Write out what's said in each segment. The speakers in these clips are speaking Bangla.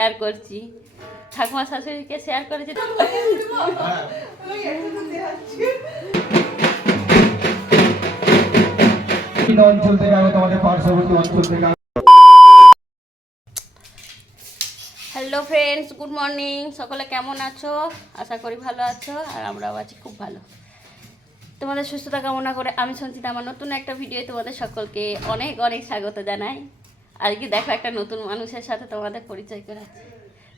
শেয়ার করছি। ঠাকুমা শাশুড়িকে শেয়ার করেছি। হ্যালো ফ্রেন্ডস গুড মর্নিং সকলে কেমন আছো? আশা করি ভালো আছো, আর আমরাও আছি খুব ভালো। তোমাদের সুস্থতা কামনা করে আমি সঞ্চিতা, আমার নতুন একটা ভিডিও তোমাদের সকলকে অনেক অনেক স্বাগত জানাই। আজকে দেখো একটা নতুন মানুষের সাথে তোমাদের পরিচয় করাচ্ছি।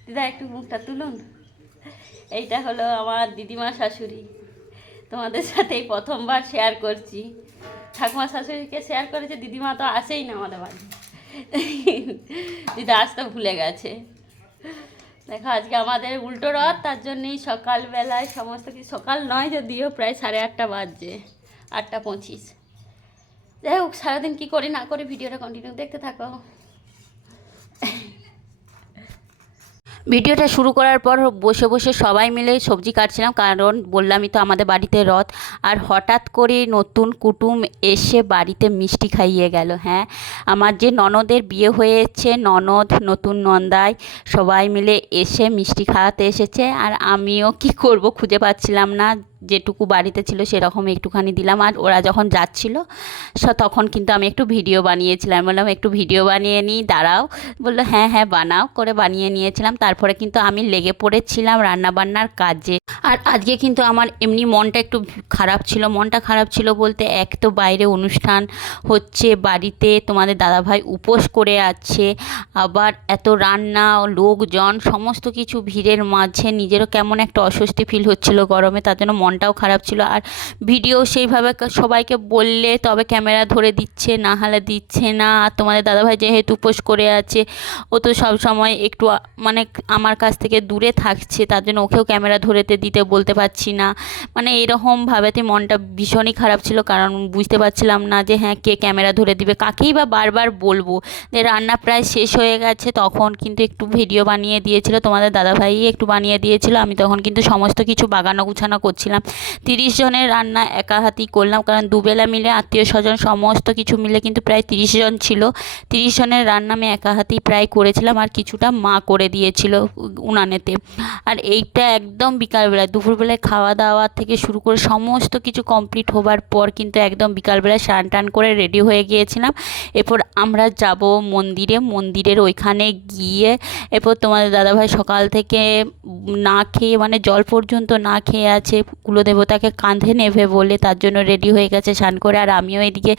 দিদা, একটু মুখটা তুলুন। এইটা হলো আমার দিদিমা শাশুড়ি। তোমাদের সাথে এই প্রথমবার শেয়ার করছি। ঠাকুমা শাশুড়িকে শেয়ার করেছে দিদিমা তো আসেই না আমাদের বাড়ি। দিদা আসতে ভুলে গেছে। দেখো, আজকে আমাদের উল্টো রথ, তার জন্যই সকালবেলায় সমস্ত কিছু সকাল নয় যদিও, প্রায় সাড়ে আটটা বাজছে, আটটা পঁচিশ। যাই হোক, সারাদিন কী করি না করি, ভিডিওটা কন্টিনিউ দেখতে থাকো। ভিডিওটা শুরু করার পর বসে বসে সবাই মিলে সবজি কাটছিলাম, কারণ বললামই তো আমাদের বাড়িতে রথ। আর হঠাৎ করে নতুন কুটুম এসে বাড়িতে মিষ্টি খাইয়ে গেল হ্যাঁ। আমার যে ননদের বিয়ে হয়েছে, ননদ, নতুন নন্দায় সবাই মিলে এসে মিষ্টি খাওয়াতে এসেছে। আর আমিও কি করব খুঁজে পাচ্ছিলাম না। যেটুকু বাড়িতে ছিল সেরকম একটুখানি দিলাম। আর ওরা যখন যাচ্ছিল তখন কিন্তু আমি একটু ভিডিও বানিয়েছিলাম। বললাম, একটু ভিডিও বানিয়ে নিই, দাঁড়াও। বলল হ্যাঁ হ্যাঁ বানাও। করে বানিয়ে নিয়েছিলাম। তারপরে কিন্তু আমি লেগে পড়েছিলাম রান্নাবান্নার কাজে। আর আজকে কিন্তু আমার এমনি মনটা একটু খারাপ ছিল। মনটা খারাপ ছিল বলতে এক তো বাইরে অনুষ্ঠান হচ্ছে, বাড়িতে তোমাদের দাদাভাই উপোস করে আছে, আবার এত রান্না, লোকজন, সমস্ত কিছু ভিড়ের মাঝে নিজেরও কেমন একটা অস্বস্তি ফিল হচ্ছিল গরমে, তার জন্য মনটাও খারাপ ছিল। আর ভিডিও সেইভাবে সবাইকে বললে তবে ক্যামেরা ধরে দিচ্ছে, না হলে দিচ্ছে না। আর তোমাদের দাদাভাই যেহেতু উপোস করে আছে, ও তো সব সময় একটু মানে আমার কাছ থেকে দূরে থাকছে, তার জন্য ওকেও ক্যামেরা ধরেতে দিতে বলতে পারছি না। মানে এরকম ভাবেতে মনটা ভীষণই খারাপ ছিল, কারণ বুঝতে পারছিলাম না যে হ্যাঁ কে ক্যামেরা ধরে দিবে, কাকেই বা বারবার বলব। যে রান্না প্রায় শেষ হয়ে গেছে, তখন কিন্তু একটু ভিডিও বানিয়ে দিয়েছিল, তোমাদের দাদাভাই একটু বানিয়ে দিয়েছিল, আমি তখন কিন্তু সমস্ত কিছু বাগানো গুছানো করছিলাম। তিরিশ জনের রান্না একা হাতেই করলাম, কারণ দুবেলা মিলে আত্মীয় স্বজন সমস্ত কিছু মিলে কিন্তু প্রায় তিরিশ জন ছিল। তিরিশ জনের রান্না আমি একা হাতেই প্রায় করেছিলাম আর কিছুটা মা করে দিয়েছিল উনানেতে। আর এইটা একদম বিকালবেলায়, দুপুরবেলায় খাওয়া দাওয়া থেকে শুরু করে সমস্ত কিছু কমপ্লিট হবার পর কিন্তু একদম বিকালবেলায় স্নান টান করে রেডি হয়ে গিয়েছিলাম। এরপর আমরা যাব মন্দিরে, মন্দিরের ওইখানে গিয়ে এরপর তোমাদের দাদাভাই সকাল থেকে না খেয়ে মানে জল পর্যন্ত না খেয়ে আছে কুলদেবতাকে কাঁধে নেবে বলে তার জন্য রেডি হয়ে গেছে স্নান করে। আর আমিও এদিকে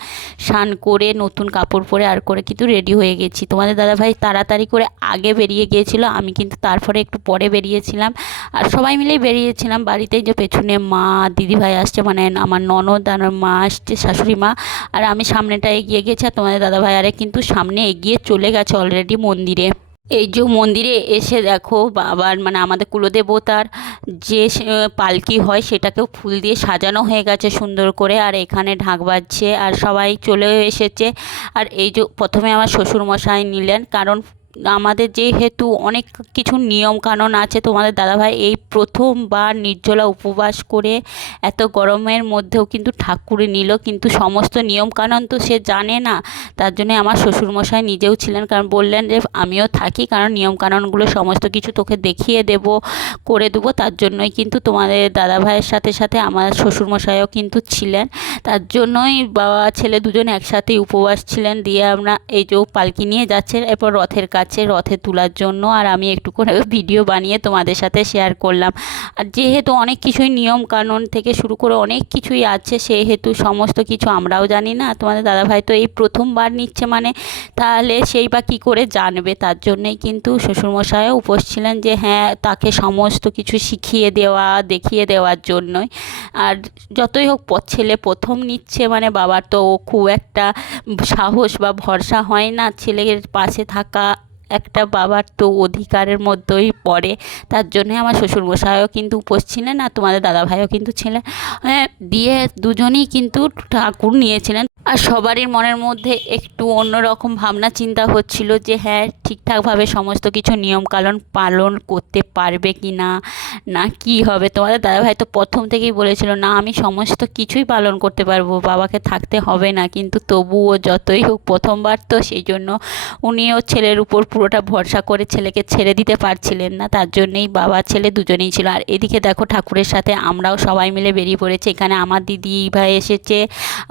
স্নান করে নতুন কাপড় পরে আর করে কিন্তু রেডি হয়ে গেছি। তোমাদের দাদাভাই তাড়াতাড়ি করে আগে বেরিয়ে গিয়েছিল, আমি কিন্তু তারপরে একটু পরে বেরিয়েছিলাম। আর সবাই মিলেই বেরিয়েছিলাম। বাড়িতে যে পেছনে মা, দিদিভাই আসছে মানে আমার ননদ আর মা আসছে, শাশুড়ি মা। আর আমি সামনেটা এগিয়ে গেছি, আর তোমাদের দাদাভাই আরে কিন্তু সামনে এগিয়ে চলে গেছে অলরেডি মন্দিরে। এই যে মন্দিরে এসে দেখো আবার মানে আমাদের কুলদেবতার যে পালকি হয় সেটাকেও ফুল দিয়ে সাজানো হয়ে গেছে সুন্দর করে, আর এখানে ঢাক বাজছে আর সবাই চলে এসেছে। আর এই যে প্রথমে আমার শ্বশুরমশাই নিলেন, কারণ আমাদের যেহেতু অনেক কিছু নিয়ম কানুন আছে, তোমাদের দাদাভাই এই প্রথমবার নির্জলা উপবাস করে এত গরমের মধ্যেও কিন্তু ঠাকুরে নিল। কিন্তু সমস্ত নিয়ম কানুন তো সে জানে না। তার জন্য আমার শ্বশুরমশাই নিজেও ছিলেন, কারণ বললেন যে আমিও থাকি, কারণ নিয়ম কানুনগুলো সমস্ত কিছু তোকে দেখিয়ে দেব, করে দেবো। তার জন্যই কিন্তু তোমাদের দাদাভাইয়ের সাথে সাথে আমার শ্বশুরমশাইও কিন্তু ছিলেন। তার জন্যই বাবা ছেলে দুজন একসাথেই উপবাস ছিলেন। দিয়ে আমরা এই যে পালকি নিয়ে যাচ্ছেন এরপর রথের কাছে রথে তোলার জন্য আর আমি একটু করে ভিডিও বানিয়ে তোমাদের সাথে শেয়ার করলাম। আর যেহেতু অনেক কিছুই নিয়ম কানুন থেকে শুরু করে অনেক কিছুই আছে, সেহেতু সমস্ত কিছু আমরাও জানি না। তোমাদের দাদাভাই তো এই প্রথমবার নিচ্ছে মানে তাহলে সেই বা কী করে জানবে? তার জন্যেই কিন্তু শ্বশুরমশাইও উপোস ছিলেন যে হ্যাঁ তাকে সমস্ত কিছু শিখিয়ে দেওয়া, দেখিয়ে দেওয়ার জন্যই। আর যতই হোক ছেলে প্রথম নিচ্ছে মানে বাবার তো খুব একটা সাহস বা ভরসা হয় না ছেলের পাশে থাকা একটা বাবার তো অধিকারের মধ্যেই পড়ে, তার জন্যে আমার শ্বশুরমশাইও কিন্তু উপোস ছিলেন আর তোমাদের দাদাভাইও কিন্তু ছিলেন। হ্যাঁ দিয়ে দুজনেই কিন্তু ঠাকুর নিয়েছিলেন। আর সবারই মনের মধ্যে একটু অন্যরকম ভাবনা, চিন্তা হচ্ছিল যে হ্যাঁ ঠিকঠাকভাবে সমস্ত কিছু নিয়মকানুন পালন করতে পারবে কি না না কি হবে? তোমাদের দাদাভাই তো প্রথম থেকেই বলেছিল, না, আমি সমস্ত কিছুই পালন করতে পারব, বাবাকে থাকতে হবে না। কিন্তু তবুও যতই হোক প্রথমবার তো সেই জন্য উনিও ছেলের উপর পুরো পুরোটা ভরসা করে ছেলেকে ছেড়ে দিতে পারছিলেন না, তার জন্যেই বাবা, ছেলে দুজনেই ছিল। আর এদিকে দেখো ঠাকুরের সাথে আমরাও সবাই মিলে বেরিয়ে পড়েছি। এখানে আমার দিদি ভাই এসেছে,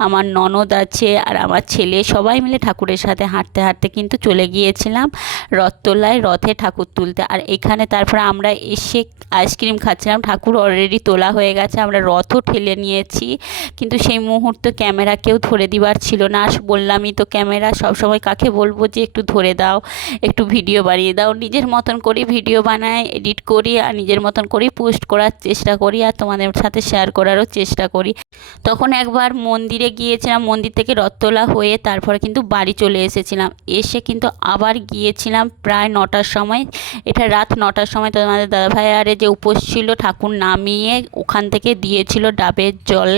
আমার ননদ আছে, আর আমার ছেলে, সবাই মিলে ঠাকুরের সাথে হাঁটতে হাঁটতে কিন্তু চলে গিয়েছিলাম রথতলায় রথে ঠাকুর তুলতে। আর এখানে তারপরে আমরা এসে আইসক্রিম খাচ্ছিলাম। ঠাকুর অলরেডি তোলা হয়ে গেছে, আমরা রথও ঠেলে নিয়েছি। কিন্তু সেই মুহূর্তে ক্যামেরা কেউ ধরে দিবার ছিল না। বললামই তো ক্যামেরা, সবসময় কাকে বলব যে একটু ধরে দাও একটু ভিডিও বানিয়ে দাও। নিজের মতন করে ভিডিও বানাই এডিট করি আর নিজের মতন করেই পোস্ট করার চেষ্টা করি আর তোমাদের সাথে শেয়ার করারও চেষ্টা করি। তখন একবার মন্দিরে গিয়েছিলাম, মন্দির থেকে রথ তোলা হয়ে তারপরে কিন্তু বাড়ি চলে এসেছিলাম। এসে কিন্তু আবার গিয়েছিলাম প্রায় নটার সময়। এটা রাত নটার সময় তোমাদের দাদাভাই আরে যে উপোস ছিল, ঠাকুর নামিয়ে ওখান থেকে দিয়েছিল ডাবের জল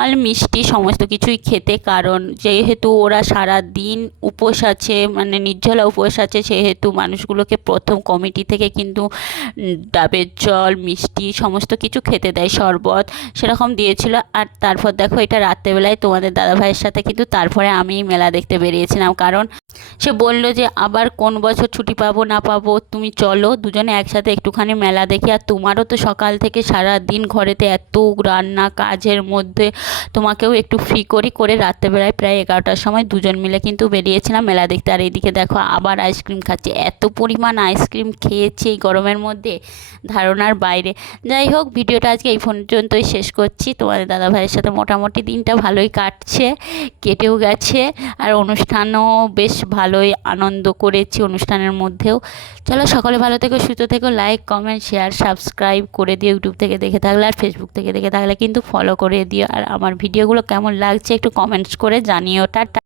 আর মিষ্টি সমস্ত কিছুই খেতে। কারণ যেহেতু ওরা সারা দিন উপোস আছে মানে নির্জলা উপোস আছে সেহেতু মানুষগুলোকে প্রথম কমিটি থেকে কিন্তু ডাবের জল, মিষ্টি সমস্ত কিছু খেতে দেয় শরবত সেরকম দিয়েছিল। আর তারপর দেখো এটা রাত্রেবেলায় তোমাদের দাদাভাইয়ের সাথে কিন্তু তারপরে আমি মেলা দেখতে বেরিয়েছিলাম। কারণ সে বলল যে, আবার কোন বছর ছুটি পাবো না পাবো, তুমি চলো দুজনে একসাথে একটুখানি মেলা দেখি। আর তোমারও তো সকাল থেকে সারা দিন ঘরেতে এত রান্না কাজের মধ্যে তোমাকেও একটু ফ্রি করি করে রাত্রেবেলায় প্রায় এগারোটার সময় দুজন মিলে কিন্তু বেরিয়েছিলাম মেলা দেখতে। আর এইদিকে দেখো আবার আইসক্রিম খাচ্ছে। এত পরিমাণ আইসক্রিম খেয়েছে এই গরমের মধ্যে, ধারণার বাইরে। যাই হোক, ভিডিওটা আজকে এই পর্যন্তই শেষ করছি। তোমাদের দাদা ভাইয়ের সাথে মোটামুটি দিনটা ভালোই কাটছে, কেটেও গেছে, আর অনুষ্ঠানও বেশ ভালোই আনন্দ করেছি অনুষ্ঠানের মধ্যেও। চলো, সকলে ভালো থেকো, সুস্থ থেকো লাইক কমেন্ট শেয়ার সাবস্ক্রাইব করে দিও ইউটিউব থেকে দেখে থাকলে আর ফেসবুক থেকে দেখে থাকলে কিন্তু ফলো করে দিও। আর আমার ভিডিওগুলো কেমন লাগছে একটু কমেন্টস করে জানিও। টাটা।